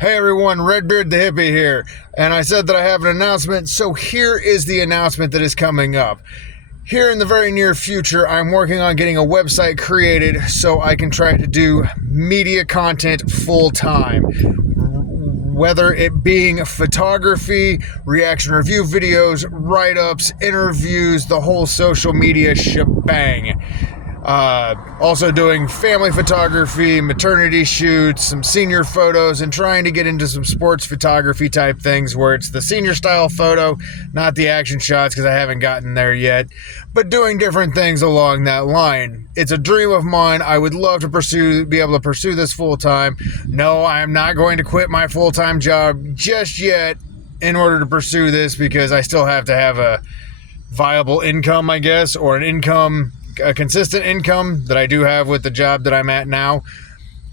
Hey everyone, Redbeard the Hippie here, and I said that I have an announcement, so here is the announcement that is coming up. Here in the very near future, I'm working on getting a website created so I can try to do media content full time. Whether it being photography, reaction review videos, write-ups, interviews, the whole social media shebang. Also doing family photography, maternity shoots, some senior photos, and trying to get into some sports photography type things where it's the senior style photo, not the action shots because I haven't gotten there yet, but doing different things along that line. It's a dream of mine. I would love to be able to pursue this full time. No, I am not going to quit my full-time job just yet in order to pursue this because I still have to have a viable income, I guess, or a consistent income that I do have with the job that I'm at now.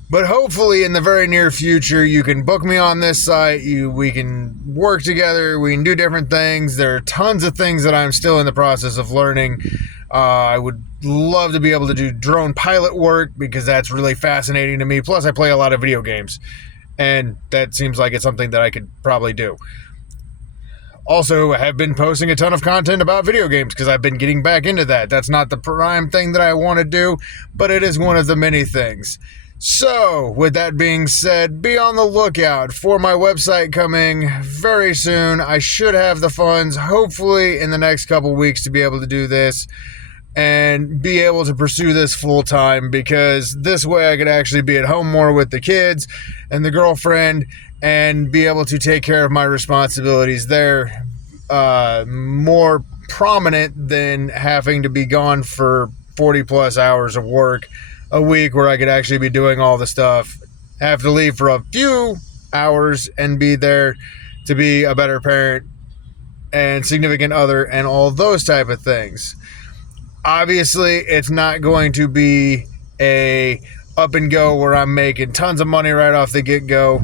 But hopefully in the very near future, you can book me on this site. We can work together. We can do different things. There are tons of things that I'm still in the process of learning. I would love to be able to do drone pilot work because that's really fascinating to me. Plus, I play a lot of video games, and that seems like it's something that I could probably do. Also, I have been posting a ton of content about video games because I've been getting back into that. That's not the prime thing that I want to do, but it is one of the many things. So, with that being said, be on the lookout for my website coming very soon. I should have the funds, hopefully, in the next couple weeks to be able to do this and be able to pursue this full time because this way I could actually be at home more with the kids and the girlfriend and be able to take care of my responsibilities there more prominent than having to be gone for 40 plus hours of work a week where I could actually be doing all the stuff, have to leave for a few hours and be there to be a better parent and significant other and all those type of things. Obviously, it's not going to be a up and go where I'm making tons of money right off the get-go.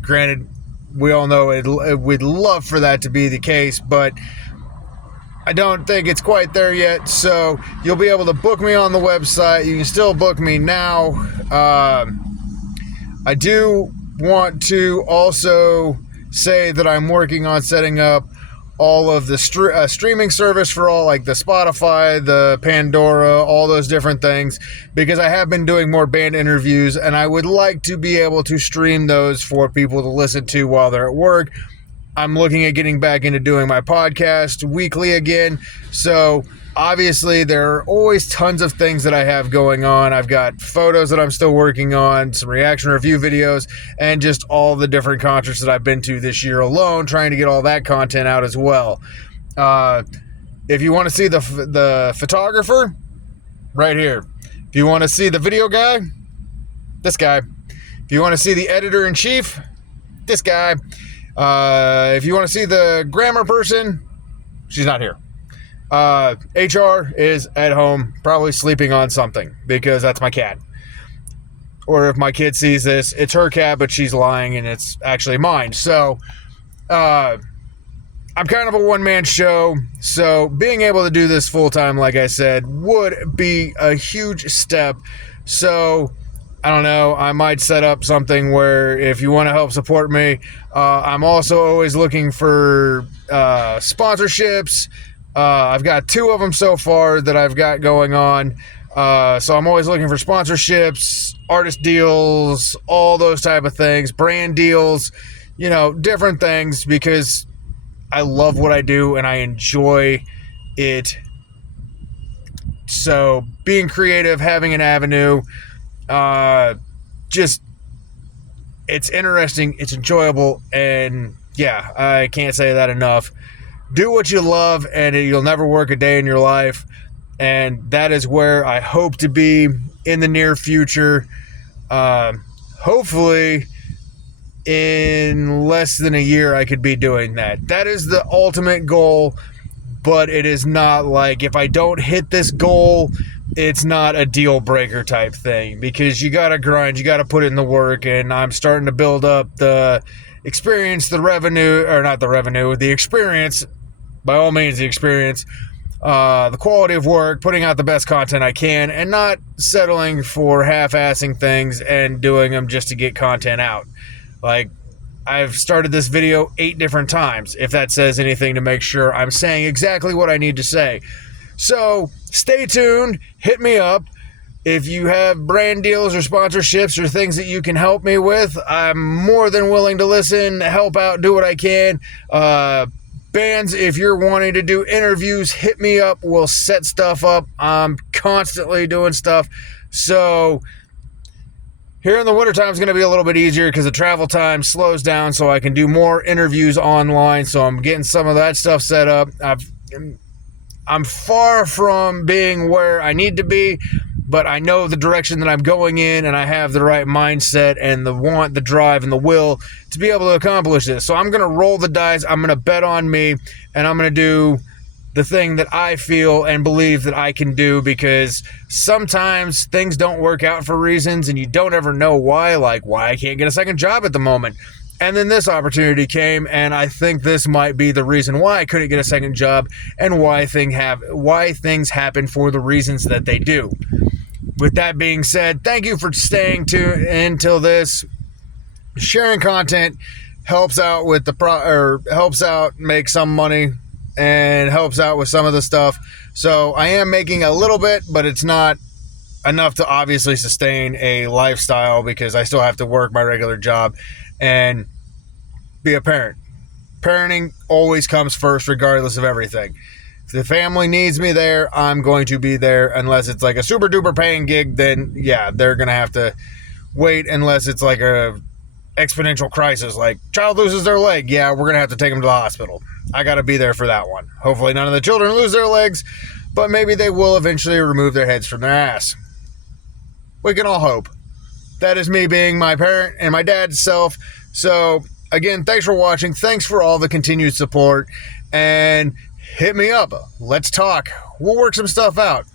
Granted, we all know we'd love for that to be the case, but I don't think it's quite there yet. So you'll be able to book me on the website. You can still book me now. I do want to also say that I'm working on setting up all of the streaming service for all, like the Spotify, the Pandora, all those different things, because I have been doing more band interviews and I would like to be able to stream those for people to listen to while they're at work. I'm looking at getting back into doing my podcast weekly again. So obviously there are always tons of things that I have going on. I've got photos that I'm still working on, some reaction review videos, and just all the different concerts that I've been to this year alone, trying to get all that content out as well. If you want to see the photographer, right here. If you want to see the video guy, this guy. If you want to see the editor-in-chief, this guy. If you want to see the grammar person, she's not here. HR is at home, probably sleeping on something, because that's my cat. Or if my kid sees this, it's her cat, but she's lying and it's actually mine. So, I'm kind of a one-man show, so being able to do this full-time, like I said, would be a huge step. So, I don't know, I might set up something where if you want to help support me, I'm also always looking for sponsorships. I've got 2 of them so far that I've got going on. So I'm always looking for sponsorships, artist deals, all those type of things, brand deals, different things, because I love what I do and I enjoy it. So being creative, having an avenue, it's interesting, it's enjoyable, and yeah, I can't say that enough. Do what you love and you'll never work a day in your life, and that is where I hope to be in the near future. Hopefully in less than a year I could be doing that. That is the ultimate goal, but it is not like if I don't hit this goal, it's not a deal breaker type thing, because you gotta grind, you gotta put in the work, and I'm starting to build up the experience, the experience, by all means the experience, the quality of work, putting out the best content I can, and not settling for half-assing things and doing them just to get content out. Like, I've started this video 8 different times, if that says anything to make sure I'm saying exactly what I need to say. So stay tuned, hit me up. If you have brand deals or sponsorships or things that you can help me with, I'm more than willing to listen, help out, do what I can. Bands, if you're wanting to do interviews, hit me up. We'll set stuff up. I'm constantly doing stuff. So here in the wintertime is going to be a little bit easier because the travel time slows down, so I can do more interviews online. So I'm getting some of that stuff set up. I'm far from being where I need to be, but I know the direction that I'm going in, and I have the right mindset and the want, the drive, and the will to be able to accomplish this. So I'm going to roll the dice. I'm going to bet on me, and I'm going to do the thing that I feel and believe that I can do, because sometimes things don't work out for reasons and you don't ever know why, like why I can't get a second job at the moment. And then this opportunity came, and I think this might be the reason why I couldn't get a second job and why things happen for the reasons that they do. With that being said, thank you for staying tuned until this. Sharing content helps out with helps out make some money and helps out with some of the stuff. So I am making a little bit, but it's not enough to obviously sustain a lifestyle, because I still have to work my regular job and be a parent. Parenting always comes first, regardless of everything. If the family needs me there, I'm going to be there. Unless it's like a super duper paying gig, then yeah, they're going to have to wait, unless it's like a exponential crisis, like child loses their leg. Yeah, we're going to have to take them to the hospital. I got to be there for that one. Hopefully none of the children lose their legs, but maybe they will eventually remove their heads from their ass. We can all hope. That is me being my parent and my dad's self. So again, thanks for watching. Thanks for all the continued support, and hit me up. Let's talk. We'll work some stuff out.